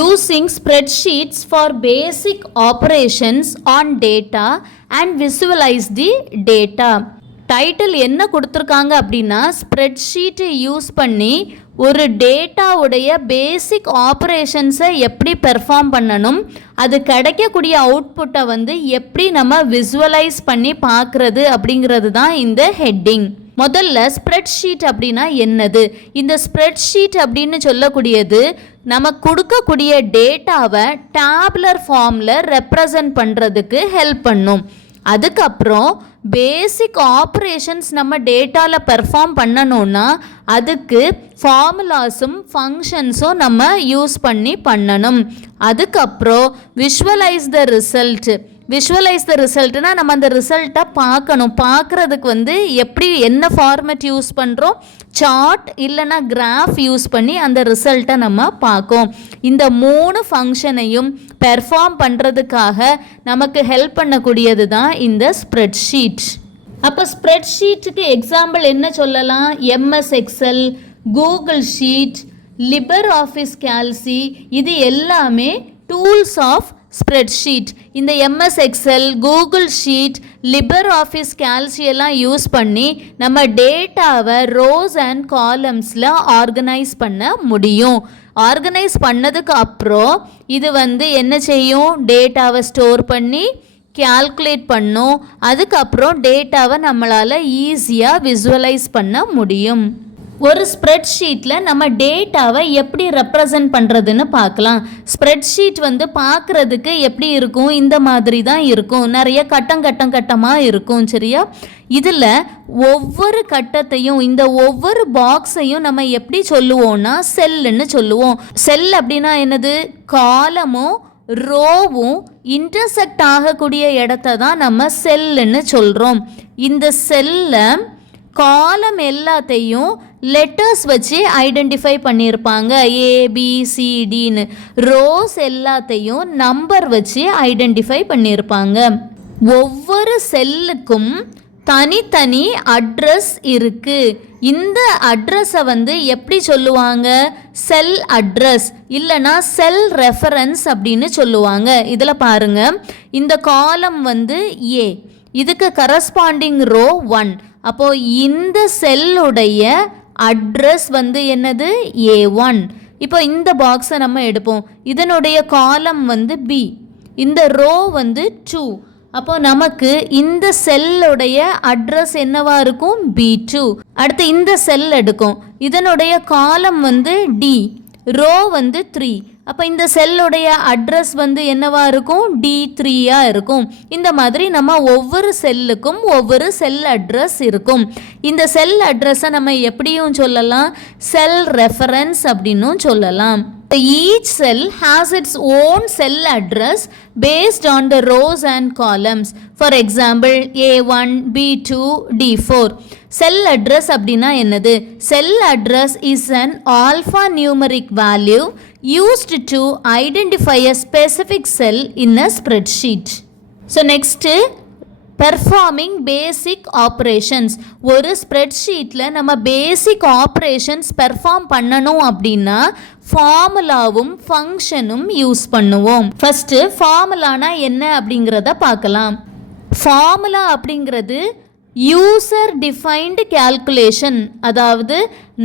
using spreadsheets for basic operations on data and visualize the data. Title என்ன கொடுத்துருக்காங்க அப்படின்னா ஸ்ப்ரெட்ஷீட்டை use பண்ணி ஒரு டேட்டாவுடைய பேசிக் ஆப்ரேஷன்ஸை எப்படி பெர்ஃபார்ம் பண்ணணும், அது கிடைக்கக்கூடிய அவுட்புட்டை வந்து எப்படி நம்ம விசுவலைஸ் பண்ணி பார்க்குறது அப்படிங்கிறது தான் இந்த ஹெட்டிங். முதல்ல ஸ்ப்ரெட்ஷீட் அப்படின்னா என்னது? இந்த ஸ்ப்ரெட்ஷீட் அப்படின்னு சொல்லக்கூடியது நம்ம கொடுக்கக்கூடிய டேட்டாவை டேபுலர் ஃபார்மில் ரெப்ரசன்ட் பண்ணுறதுக்கு ஹெல்ப் பண்ணும். அதுக்கப்புறம் பேசிக் ஆப்ரேஷன்ஸ் நம்ம டேட்டாவில் பெர்ஃபார்ம் பண்ணணும்னா அதுக்கு ஃபார்முலாஸும் ஃபங்க்ஷன்ஸும் நம்ம யூஸ் பண்ணி பண்ணணும். அதுக்கப்புறம் விஷுவலைஸ் த ரிசல்ட்னா நம்ம அந்த ரிசல்ட்டை பார்க்கணும். பார்க்குறதுக்கு வந்து எப்படி என்ன ஃபார்மேட் யூஸ் பண்ணுறோம், சார்ட் இல்லைனா கிராஃப் யூஸ் பண்ணி அந்த ரிசல்ட்டை நம்ம பார்க்கும். இந்த 3 ஃபங்க்ஷனையும் பெர்ஃபார்ம் பண்ணுறதுக்காக நமக்கு ஹெல்ப் பண்ணக்கூடியது தான் இந்த ஸ்ப்ரெட்ஷீட். அப்போ ஸ்ப்ரெட்ஷீட்டுக்கு எக்ஸாம்பிள் என்ன சொல்லலாம்? MS Excel, Google sheet, LibreOffice Calc, இது எல்லாமே டூல்ஸ் ஆஃப் ஸ்ப்ரெட்ஷீட். இந்த MS Excel, Google sheet, LibreOffice Calc எல்லாம் யூஸ் பண்ணி நம்ம டேட்டாவை ரோஸ் அண்ட் காலம்ஸில் ஆர்கனைஸ் பண்ண முடியும். ஆர்கனைஸ் பண்ணதுக்கு அப்புறம் இது வந்து என்ன செய்யும்? டேட்டாவை ஸ்டோர் பண்ணி கால்குலேட் பண்ணும். அதுக்கப்புறம் டேட்டாவை நம்மளால் ஈஸியாக விசுவலைஸ் பண்ண முடியும். ஒரு ஸ்ப்ரெட்ஷீட்டில் நம்ம டேட்டாவை எப்படி ரெப்ரசன்ட் பண்ணுறதுன்னு பார்க்கலாம். ஸ்ப்ரெட்ஷீட் வந்து பார்க்குறதுக்கு எப்படி இருக்கும்? இந்த மாதிரி தான் இருக்கும். நிறைய கட்டமாக இருக்கும். சரியா? இதில் ஒவ்வொரு கட்டத்தையும், இந்த ஒவ்வொரு பாக்ஸையும் நம்ம எப்படி சொல்லுவோம்னா செல்லுன்னு சொல்லுவோம். செல் அப்படின்னா என்னது? காலமும் ரோவும் இன்டர்செக்ட் ஆகக்கூடிய இடத்த தான் நம்ம செல்லுன்னு சொல்கிறோம். இந்த செல்லை காலம் எல்லாத்தையும் லெட்டர்ஸ் வச்சு ஐடென்டிஃபை பண்ணியிருப்பாங்க. ஏபிசிடின்னு. ரோஸ் எல்லாத்தையும் நம்பர் வச்சு ஐடென்டிஃபை பண்ணியிருப்பாங்க. ஒவ்வொரு செல்லுக்கும் தனித்தனி அட்ரஸ் இருக்குது. இந்த அட்ரஸை வந்து எப்படி சொல்லுவாங்க? செல் அட்ரஸ் இல்லைனா செல் ரெஃபரன்ஸ் அப்படின்னு சொல்லுவாங்க. இதில் பாருங்கள், இந்த காலம் வந்து ஏ, இதுக்கு கரஸ்பாண்டிங் ரோ 1. அப்போது இந்த செல்லுடைய அட்ரஸ் வந்து என்னது? A1. இப்போ இந்த பாக்ஸை நம்ம எடுப்போம். இதனுடைய காலம் வந்து B, இந்த ரோ வந்து 2. அப்போ நமக்கு இந்த செல்லுடைய அட்ரஸ் என்னவா இருக்கும்? B2. அடுத்து இந்த செல் எடுக்கும். இதனுடைய காலம் வந்து D, ரோ வந்து 3. அப்போ இந்த செல்லுடைய அட்ரஸ் வந்து என்னவா இருக்கும்? D3 இருக்கும். இந்த மாதிரி நம்ம ஒவ்வொரு செல்லுக்கும் ஒவ்வொரு செல் அட்ரஸ் இருக்கும். இந்த செல் அட்ரஸை நம்ம எப்படியும் சொல்லலாம்? செல் ரெஃபரன்ஸ் அப்படின்னும் சொல்லலாம். Each cell has its own cell address based on the rows and columns. For example, A1, B2, D4. Cell address அப்படின்னா என்னது? Cell address is an alphanumeric value used to identify a specific cell in a spreadsheet. So next, performing basic operations. ஒரு ஸ்ப்ரெட்ஷீட்டில் நம்ம பேசிக் operations perform பண்ணணும் அப்படின்னா ஃபார்முலாவும் ஃபங்க்ஷனும் use பண்ணுவோம். First ஃபார்முலானா என்ன அப்படிங்கிறத பார்க்கலாம். ஃபார்முலா அப்படிங்கிறது யூசர் டிஃபைன்டு கேல்குலேஷன். அதாவது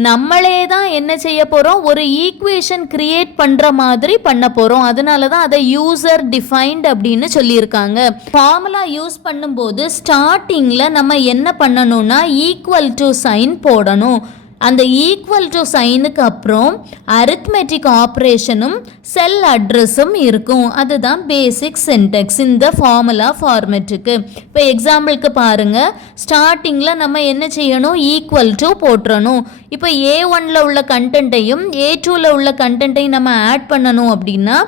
நம்மளே தான் என்ன செய்ய போகிறோம்? ஒரு ஈக்குவேஷன் கிரியேட் பண்ணுற மாதிரி பண்ண போகிறோம். அதனால தான் அதை யூசர் டிஃபைன்டு அப்படின்னு சொல்லியிருக்காங்க. ஃபார்முலா யூஸ் பண்ணும்போது ஸ்டார்டிங்கில் நம்ம என்ன பண்ணணும்னா ஈக்குவல் டு சைன் போடணும். அந்த ஈக்குவல் டு சைனுக்கு அப்புறம் அரித்மெட்டிக் ஆப்ரேஷனும் செல் அட்ரஸும் இருக்கும். அதுதான் பேசிக் சின்டெக்ஸ் இந்த ஃபார்முலா ஃபார்மேட்டுக்கு. இப்போ எக்ஸாம்பிளுக்கு பாருங்கள், ஸ்டார்டிங்கில் நம்ம என்ன செய்யணும்? ஈக்குவல் டு போட்டுறணும். இப்போ A1ல் உள்ள கண்டென்ட்டையும் A2ல் உள்ள கண்டென்ட்டையும் நம்ம ஆட் பண்ணணும் அப்படின்னா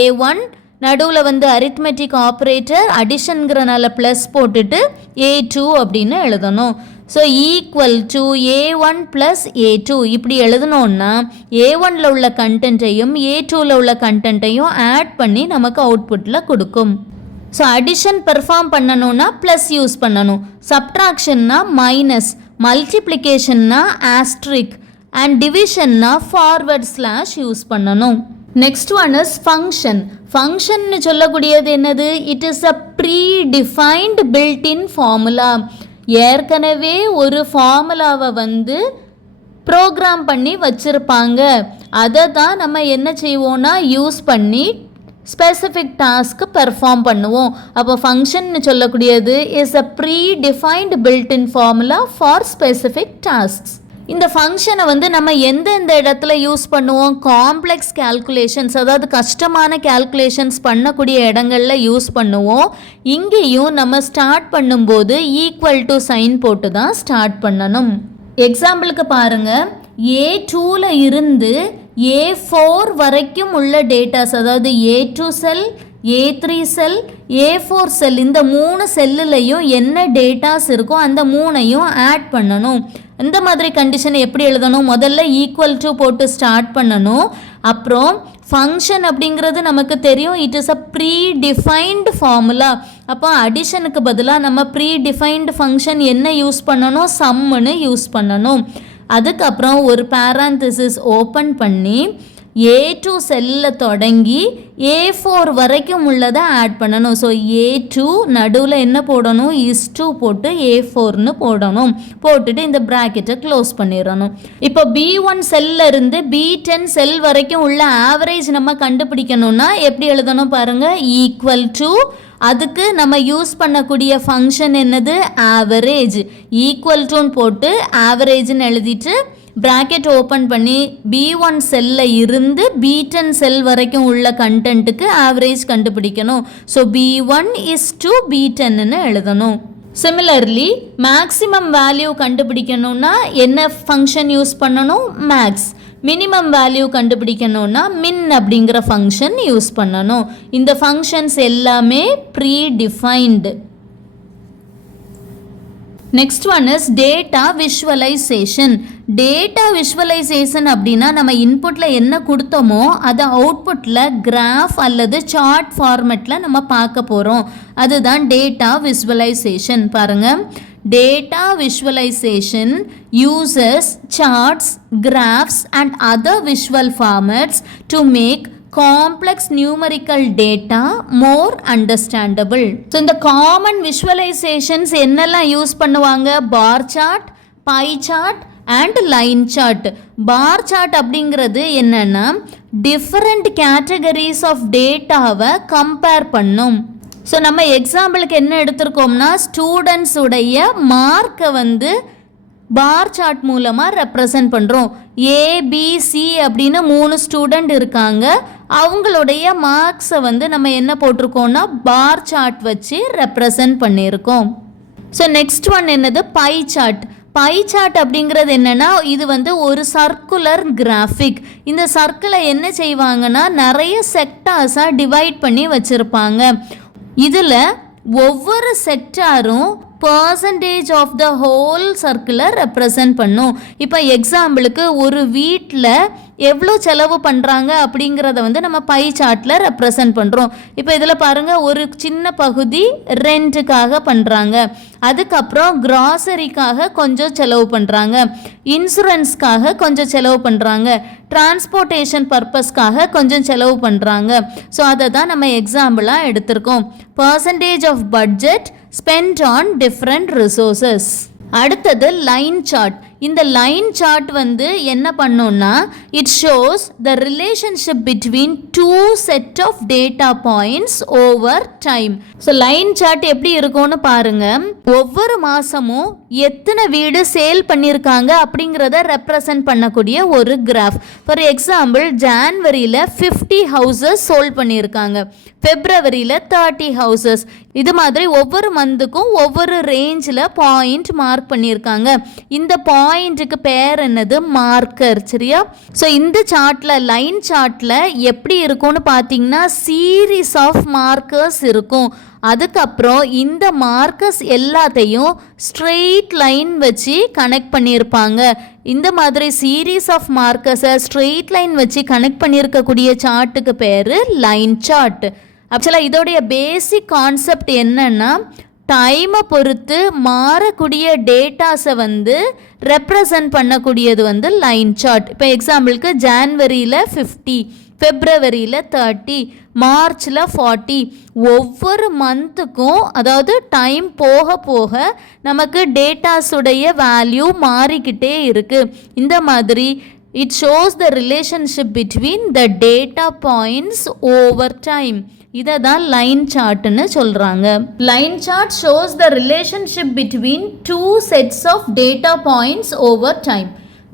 A1 நடுவில் வந்து அரித்மெட்டிக் ஆப்ரேட்டர் அடிஷன்கிறனால ப்ளஸ் போட்டுட்டு A2 அப்படின்னு எழுதணும். So equal to A1 plus A2 இப்படி எழுதணுன்னா A1ல் உள்ள கண்டென்ட்டையும் A2ல் உள்ள கண்டென்ட்டையும் ஆட் பண்ணி நமக்கு அவுட்புட்டில் கொடுக்கும். ஸோ அடிஷன் பெர்ஃபார்ம் பண்ணணுன்னா ப்ளஸ் யூஸ் பண்ணணும், சப்ட்ராக்ஷன்னா மைனஸ், மல்டிப்ளிகேஷன்னா ஆஸ்ட்ரிக், அண்ட் டிவிஷன்னா ஃபார்வர்ட் ஸ்லாஷ் யூஸ் பண்ணணும். Next one is function. ஃபங்க்ஷன்னு சொல்லக்கூடியது என்னது? It is a predefined built-in formula. ஏற்கனவே ஒரு ஃபார்முலாவை வந்து ப்ரோக்ராம் பண்ணி வச்சுருப்பாங்க. அதை தான் நம்ம என்ன செய்வோன்னா யூஸ் பண்ணி ஸ்பெசிஃபிக் டாஸ்க்கு பெர்ஃபார்ம் பண்ணுவோம். அப்போ ஃபங்க்ஷன்னு சொல்லக்கூடியது is a predefined built-in formula for specific tasks. இந்த ஃபங்க்ஷனை வந்து நம்ம எந்தெந்த இடத்துல யூஸ் பண்ணுவோம்? காம்ப்ளெக்ஸ் கேல்குலேஷன்ஸ், அதாவது கஷ்டமான கேல்குலேஷன்ஸ் பண்ணக்கூடிய இடங்களில் யூஸ் பண்ணுவோம். இங்கேயும் நம்ம ஸ்டார்ட் பண்ணும்போது ஈக்குவல் டு சைன் போட்டு தான் ஸ்டார்ட் பண்ணணும். எக்ஸாம்பிளுக்கு பாருங்கள், A2ல் இருந்து A4 வரைக்கும் உள்ள டேட்டாஸ், அதாவது A2 செல், A3 செல், A4 செல், இந்த 3 செல்லுலையும் என்ன டேட்டாஸ் இருக்கோ அந்த 3ஐயும் ஆட் பண்ணணும். இந்த மாதிரி கண்டிஷனை எப்படி எழுதணும்? முதல்ல ஈக்குவல் டு போட்டு ஸ்டார்ட் பண்ணணும். அப்புறம் ஃபங்க்ஷன் அப்படிங்கிறது நமக்கு தெரியும், it is a predefined formula. அப்போ அடிஷனுக்கு பதிலாக நம்ம ப்ரீ டிஃபைன்டு ஃபங்க்ஷன் என்ன யூஸ் பண்ணணும்? சம்முன்னு யூஸ் பண்ணணும். அதுக்கப்புறம் ஒரு பேராந்தசிஸ் ஓப்பன் பண்ணி A2 செல்லில் தொடங்கி A4 வரைக்கும் உள்ளதை ஆட் பண்ணணும். ஸோ A2 நடுவில் என்ன போடணும்? is2 போட்டு A4ன்னு போடணும். போட்டுட்டு இந்த ப்ராக்கெட்டை க்ளோஸ் பண்ணிடணும். இப்போ B1 செல்லில் இருந்து B10 செல் வரைக்கும் உள்ள ஆவரேஜ் நம்ம கண்டுபிடிக்கணும்னா எப்படி எழுதணும் பாருங்கள்? ஈக்குவல் டு, அதுக்கு நம்ம யூஸ் பண்ணக்கூடிய ஃபங்க்ஷன் என்னது? ஆவரேஜ். ஈக்குவல் டுன்னு போட்டு ஆவரேஜ்னு எழுதிட்டு ப்ராக்கெட் ஓப்பன் பண்ணி B1 செல்லில் இருந்து B10 செல் வரைக்கும் உள்ள கண்டென்ட்டுக்கு ஆவரேஜ் கண்டுபிடிக்கணும். ஸோ B1 is to B10ன்னு எழுதணும். சிமிலர்லி மேக்ஸிமம் வேல்யூ கண்டுபிடிக்கணும்னா என்ன ஃபங்க்ஷன் யூஸ் பண்ணணும்? மேக்ஸ். மினிமம் வேல்யூ கண்டுபிடிக்கணும்னா மின் அப்படிங்கிற ஃபங்க்ஷன் யூஸ் பண்ணணும். இந்த ஃபங்க்ஷன்ஸ் எல்லாமே predefined. Next one is data visualization. Data visualization அப்படின்னா நம்ம இன்புட்டில் என்ன கொடுத்தோமோ அதை அவுட்புட்டில் கிராஃப் அல்லது சார்ட் ஃபார்மேட்டில் நம்ம பார்க்க போகிறோம். அதுதான் டேட்டா விஷுவலைசேஷன். பாருங்கள், data visualization uses charts, graphs and other visual formats to make complex numerical data more understandable. So இந்த common visualizations என்னெல்லாம் யூஸ் பண்ணுவாங்க? bar chart, pie chart and line chart. bar chart அப்படிங்கிறது என்னன்னா different categories of dataவை compare பண்ணும். So நம்ம எக்ஸாம்பிளுக்கு என்ன எடுத்திருக்கோம்னா ஸ்டூடெண்ட்ஸ் உடைய மார்க்கை வந்து பார் சார்ட் மூலமாக ரெப்ரசன்ட் பண்ணுறோம். ஏபிசி அப்படின்னு 3 ஸ்டூடெண்ட் இருக்காங்க. அவங்களுடைய மார்க்ஸை வந்து நம்ம என்ன போட்டிருக்கோம்னா பார் சார்ட் வச்சு ரெப்ரசன்ட் பண்ணியிருக்கோம். ஸோ நெக்ஸ்ட் ஒன் என்னது? Pie chart. பை சார்ட் அப்படிங்கிறது என்னென்னா இது வந்து ஒரு சர்க்குலர் கிராஃபிக். இந்த சர்க்கிளை என்ன செய்வாங்கன்னா நிறைய செக்டார்ஸாக டிவைட் பண்ணி வச்சுருப்பாங்க. இதில் ஒவ்வொரு செக்டாரும் பர்சன்டேஜ் ஆஃப் த ஹோல் சர்க்கிளை ரெப்ரசன்ட் பண்ணும். இப்போ எக்ஸாம்பிளுக்கு ஒரு வீட்டில் எவ்வளோ செலவு பண்ணுறாங்க அப்படிங்கிறத வந்து நம்ம பை சார்ட்டில் ரெப்ரசன்ட் பண்ணுறோம். இப்போ இதில் பாருங்கள், ஒரு சின்ன பகுதி ரெண்ட்டுக்காக பண்ணுறாங்க, அதுக்கப்புறம் கிராசரிக்காக கொஞ்சம் செலவு பண்ணுறாங்க, இன்சூரன்ஸ்க்காக கொஞ்சம் செலவு பண்ணுறாங்க, டிரான்ஸ்போர்ட்டேஷன் பர்பஸ்க்காக கொஞ்சம் செலவு பண்ணுறாங்க. ஸோ அதை தான் நம்ம எக்ஸாம்பிளாக எடுத்திருக்கோம். Percentage of budget spend on different resources. அடுத்தது லைன் சார்ட். இந்த லைன் சார்ட் வந்து என்ன பண்ணோம்னா it shows the relationship between 2 set of data points over time. So line chart எப்படி இருக்கும்னு பாருங்க. ஒவ்வொரு மாசமும் எத்தனை வீடு சேல் பண்ணியிருக்காங்க அப்படிங்கிறத ரெப்ரசன்ட் பண்ணக்கூடிய ஒரு கிராஃப். ஃபார் எக்ஸாம்பிள், ஜான்வரியில் 50 ஹவுசஸ் சோல்ட் பண்ணியிருக்காங்க, ஃபெப்ரவரியில் 30 ஹவுசஸ். இது மாதிரி ஒவ்வொரு மந்த்துக்கும் ஒவ்வொரு ரேஞ்சில் பாயிண்ட் மார்க் பண்ணியிருக்காங்க. இந்த பாயிண்ட்டுக்கு பேர் என்னது? மார்க்கர். சரியா? ஸோ இந்த சார்ட்டில், லைன் சார்ட்டில் எப்படி இருக்கும்னு பார்த்தீங்கன்னா சீரீஸ் ஆஃப் மார்க்கர்ஸ் இருக்கும். அதுக்கப்புறம் இந்த மார்க்கர்ஸ் எல்லாத்தையும் ஸ்ட்ரெயிட் லைன் வச்சு கனெக்ட் பண்ணியிருப்பாங்க. இந்த மாதிரி சீரீஸ் ஆஃப் மார்க்கர்ஸை ஸ்ட்ரெயிட் லைன் வச்சு கனெக்ட் பண்ணியிருக்கக்கூடிய சார்ட்டுக்கு பேர் லைன் சார்ட். ஆக்சுவலாக இதோடைய பேசிக் கான்செப்ட் என்னன்னா டைமை பொறுத்து மாறக்கூடிய டேட்டாஸை வந்து ரெப்ரசன்ட் பண்ணக்கூடியது வந்து லைன் சார்ட். இப்போ எக்ஸாம்பிளுக்கு ஜான்வரியில் 50, ஃபெப்ரவரியில் 30, மார்ச்சில் 40. ஒவ்வொரு மந்த்துக்கும் அதாவது டைம் போக போக நமக்கு டேட்டாஸுடைய வேல்யூ மாறிக்கிட்டே இருக்குது. இந்த மாதிரி it shows the relationship between the data points over time. இதை தான் லைன் சார்ட்னு சொல்கிறாங்க. Line chart shows the relationship between two sets of data points over time.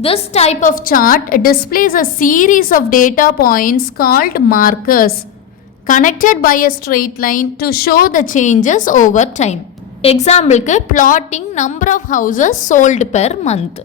This type of chart displays a series of data points called markers connected by a straight line to show the changes over time. எக்ஸாம்பிளுக்கு plotting number of houses sold per month.